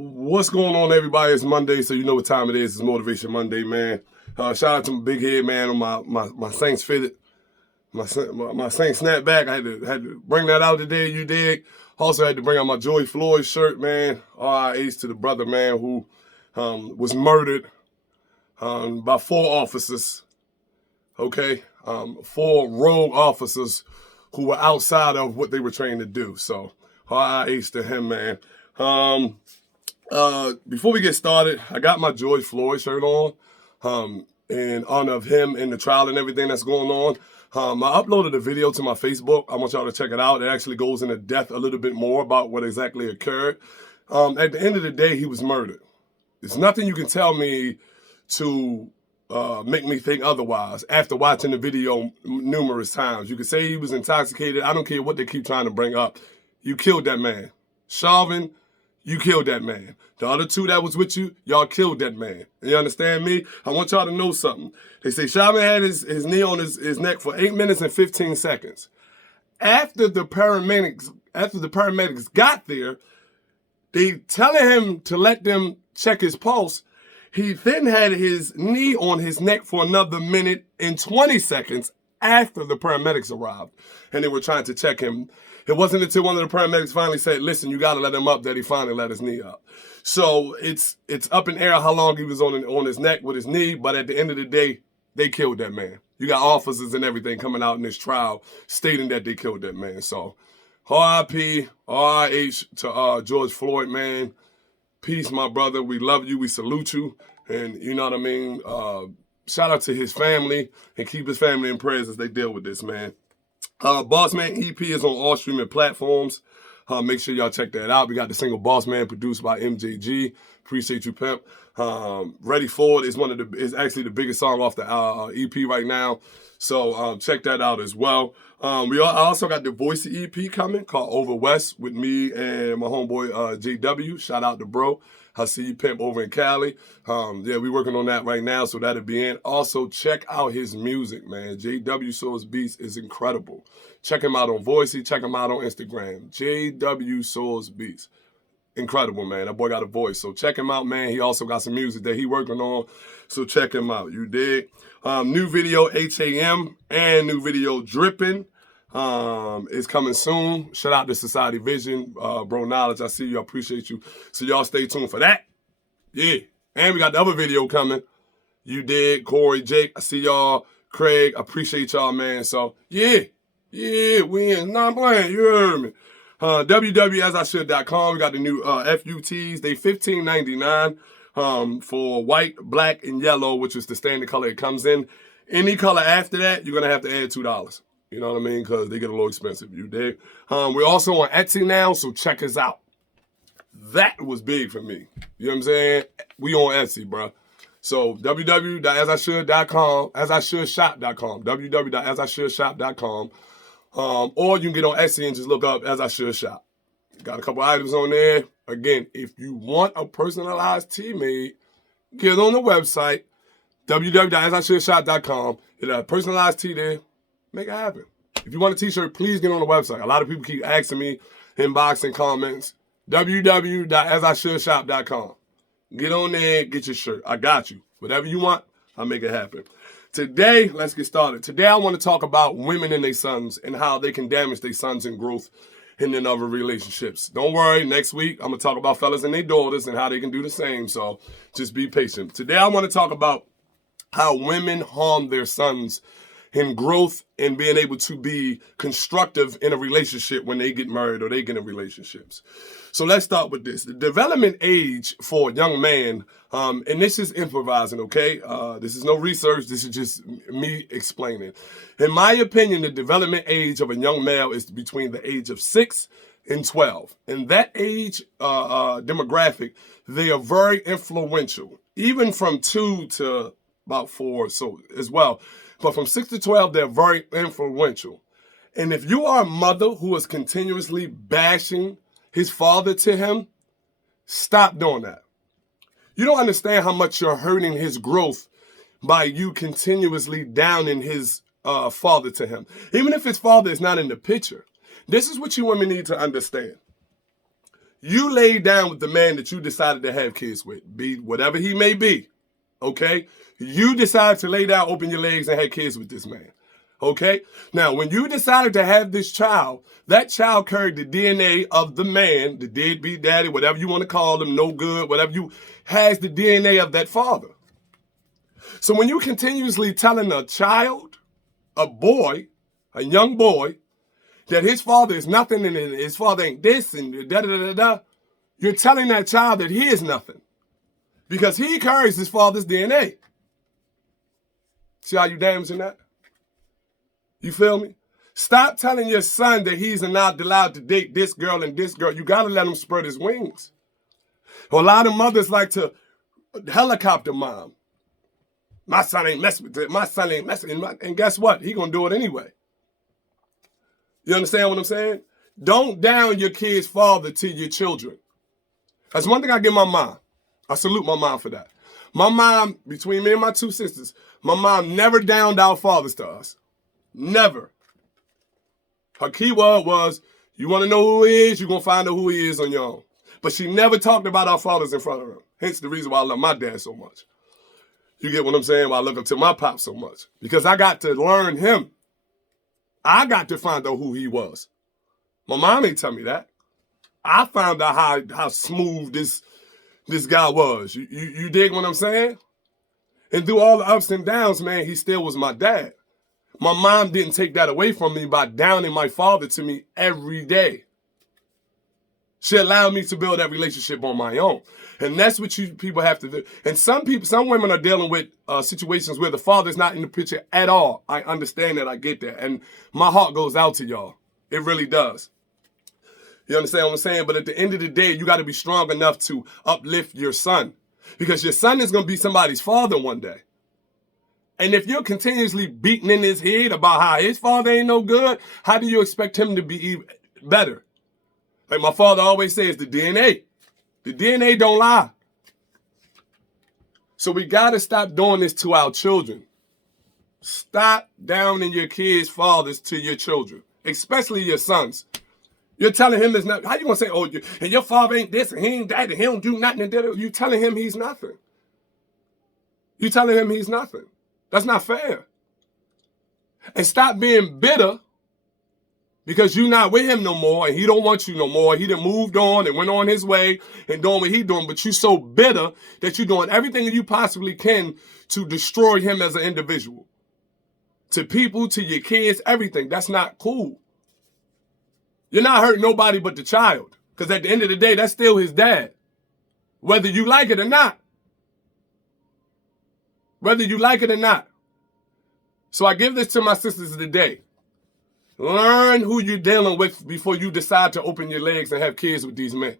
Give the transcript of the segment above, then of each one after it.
What's going on, everybody? It's Monday, so you know what time it is. It's Motivation Monday, man. Shout out to my big head, man, on my Saints fitted. My Saints snapback. I had to bring that out today, you dig? Also had to bring out my Joy Floyd shirt, man. RIAs to the brother, man, who was murdered by 4 officers, okay? 4 rogue officers who were outside of what they were trained to do. So, RIAs to him, man. Before we get started, I got my George Floyd shirt on in honor of him and the trial and everything that's going on. I uploaded a video to my Facebook. I want y'all to check it out. It actually goes into depth a little bit more about what exactly occurred. At the end of the day, he was murdered. There's nothing you can tell me to make me think otherwise after watching the video numerous times. You can say he was intoxicated. I don't care what they keep trying to bring up. You killed that man. Chauvin, you killed that man. The other 2 that was with you, y'all killed that man. You understand me? I want y'all to know something. They say Chauvin had his knee on his neck for 8 minutes and 15 seconds. After the paramedics got there, they telling him to let them check his pulse. He then had his knee on his neck for another minute and 20 seconds after the paramedics arrived, and they were trying to check him. It wasn't until one of the paramedics finally said, listen, you got to let him up, that he finally let his knee up. So it's up in air how long he was on his neck with his knee, but at the end of the day, they killed that man. You got officers and everything coming out in this trial stating that they killed that man. So RIP, RIH to George Floyd, man. Peace, my brother. We love you. We salute you. And you know what I mean? Shout out to his family and keep his family in prayers as they deal with this, man. Boss Man EP is on all streaming platforms. Make sure y'all check that out. We got the single Boss Man produced by MJG. Appreciate you, pimp. Ready For It is actually the biggest song off the EP right now. So check that out as well. I also got the Voicey EP coming called Over West with me and my homeboy JW. Shout out to bro. I see you, pimp, over in Cali. We working on that right now, so that'll be in. Also, check out his music, man. JW Souls Beats is incredible. Check him out on Voicey. Check him out on Instagram. JW Souls Beats. Incredible, man. That boy got a voice. So check him out, man. He also got some music that he working on. So check him out. You dig? New video HAM and new video Dripping is coming soon. Shout out to Society Vision. Bro Knowledge, I see you. I appreciate you. So y'all stay tuned for that. Yeah. And we got the other video coming. You dig? Corey, Jake, I see y'all. Craig, I appreciate y'all, man. So yeah, we in. Not playing. You heard me. www.asishould.com. We got the new FUTs. They $15.99 for white, black, and yellow, which is the standard color it comes in. Any color after that, you're going to have to add $2. You know what I mean? Because they get a little expensive. You dig? We're also on Etsy now, so check us out. That was big for me. You know what I'm saying? We on Etsy, bro. So www.asishould.com, asishouldshop.com, www.asishouldshop.com. Or you can get on Etsy and just look up As I Should Shop. Got a couple items on there. Again, if you want a personalized tee made, get on the website, www.asishouldshop.com. It'll have a personalized tee there. Make it happen. If you want a t-shirt, please get on the website. A lot of people keep asking me, inboxing comments. www.asishouldshop.com. Get on there, get your shirt. I got you. Whatever you want, I'll make it happen. Today, let's get started. Today, I want to talk about women and their sons and how they can damage their sons in growth in their other relationships. Don't worry, next week, I'm going to talk about fellas and their daughters and how they can do the same. So just be patient. Today, I want to talk about how women harm their sons in growth and being able to be constructive in a relationship when they get married or they get in relationships. So let's start with this. The development age for a young man, and this is improvising, okay? This is no research. This is just me explaining. In my opinion, the development age of a young male is between the age of 6 and 12. In that age demographic, they are very influential, even from 2 to about 4 so as well. But from 6 to 12, they're very influential. And if you are a mother who is continuously bashing his father to him, stop doing that. You don't understand how much you're hurting his growth by you continuously downing his father to him. Even if his father is not in the picture. This is what you women need to understand. You laid down with the man that you decided to have kids with, be whatever he may be, okay? You decided to lay down, open your legs, and have kids with this man, okay? Now, when you decided to have this child, that child carried the DNA of the man, the deadbeat daddy, whatever you want to call him, no good, whatever you, has the DNA of that father. So when you continuously telling a child, a boy, a young boy, that his father is nothing and his father ain't this and da-da-da-da-da, you're telling that child that he is nothing because he carries his father's DNA. See how you damaging that? You feel me? Stop telling your son that he's not allowed to date this girl and this girl. You got to let him spread his wings. A lot of mothers like to helicopter mom. My son ain't messing with it. My son ain't messing with it. And guess what? He going to do it anyway. You understand what I'm saying? Don't down your kid's father to your children. That's one thing I give my mom. I salute my mom for that. My mom, between me and my two sisters, my mom never downed our fathers to us. Never. Her key word was, you want to know who he is, you're going to find out who he is on your own. But she never talked about our fathers in front of him. Hence the reason why I love my dad so much. You get what I'm saying? Why I look up to my pop so much. Because I got to learn him. I got to find out who he was. My mom ain't tell me that. I found out how smooth this guy was. You dig what I'm saying? And through all the ups and downs, man, he still was my dad. My mom didn't take that away from me by downing my father to me every day. She allowed me to build that relationship on my own. And that's what you people have to do. And some women are dealing with situations where the father's not in the picture at all. I understand that. I get that. And my heart goes out to y'all. It really does. You understand what I'm saying? But at the end of the day, you got to be strong enough to uplift your son. Because your son is going to be somebody's father one day. And if you're continuously beating in his head about how his father ain't no good, how do you expect him to be better? Like my father always says, the DNA. The DNA don't lie. So we got to stop doing this to our children. Stop downing your kids' fathers to your children, especially your sons. You're telling him it's not, how you going to say, oh, and your father ain't this and he ain't that and he don't do nothing. You telling him he's nothing. You telling him he's nothing. That's not fair. And stop being bitter because you're not with him no more and he don't want you no more. He done moved on and went on his way and doing what he doing. But you're so bitter that you're doing everything that you possibly can to destroy him as an individual. To people, to your kids, everything. That's not cool. You're not hurting nobody but the child. Because at the end of the day, that's still his dad. Whether you like it or not. Whether you like it or not. So I give this to my sisters today. Learn who you're dealing with before you decide to open your legs and have kids with these men.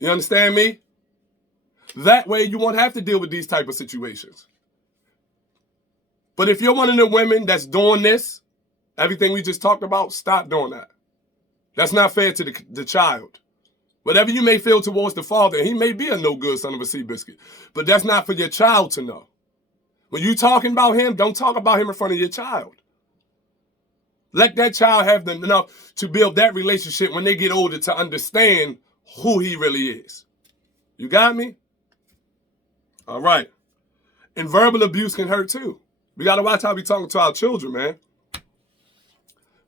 You understand me? That way you won't have to deal with these type of situations. But if you're one of the women that's doing this, everything we just talked about, stop doing that. That's not fair to the child. Whatever you may feel towards the father, and he may be a no good son of a sea biscuit, but that's not for your child to know. When you talking about him, don't talk about him in front of your child. Let that child have enough to build that relationship when they get older to understand who he really is. You got me? All right. And verbal abuse can hurt too. We got to watch how we talking to our children, man.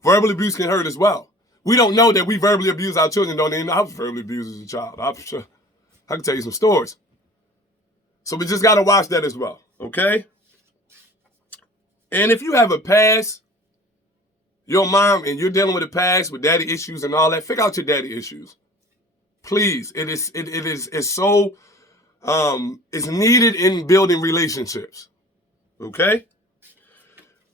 Verbal abuse can hurt as well. We don't know that we verbally abuse our children. Don't even know I was verbally abused as a child. I can tell you some stories. So we just got to watch that as well, okay? And if you have a past, your mom, and you're dealing with a past with daddy issues and all that, figure out your daddy issues. Please, it's needed in building relationships, okay?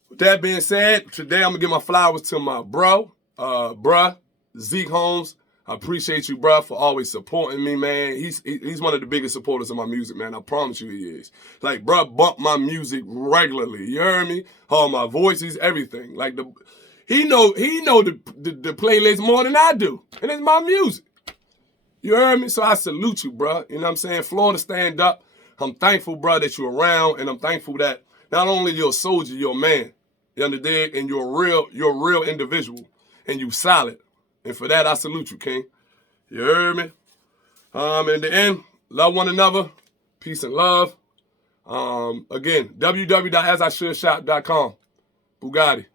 With that being said, today I'm going to give my flowers to my bruh, Zeke Holmes. I appreciate you, bruh, for always supporting me, man. He's one of the biggest supporters of my music, man. I promise you he is. Like, bruh, bump my music regularly. You heard me? All my voices, everything. Like, he know the playlist more than I do. And it's my music. You heard me? So I salute you, bruh. You know what I'm saying? Florida, stand up. I'm thankful, bruh, that you're around. And I'm thankful that not only you're a soldier, you're a man. You understand? And you're a real individual. And you solid. And for that, I salute you, King. You heard me? In the end, love one another. Peace and love. Again, www.asishouldshop.com. Bugatti.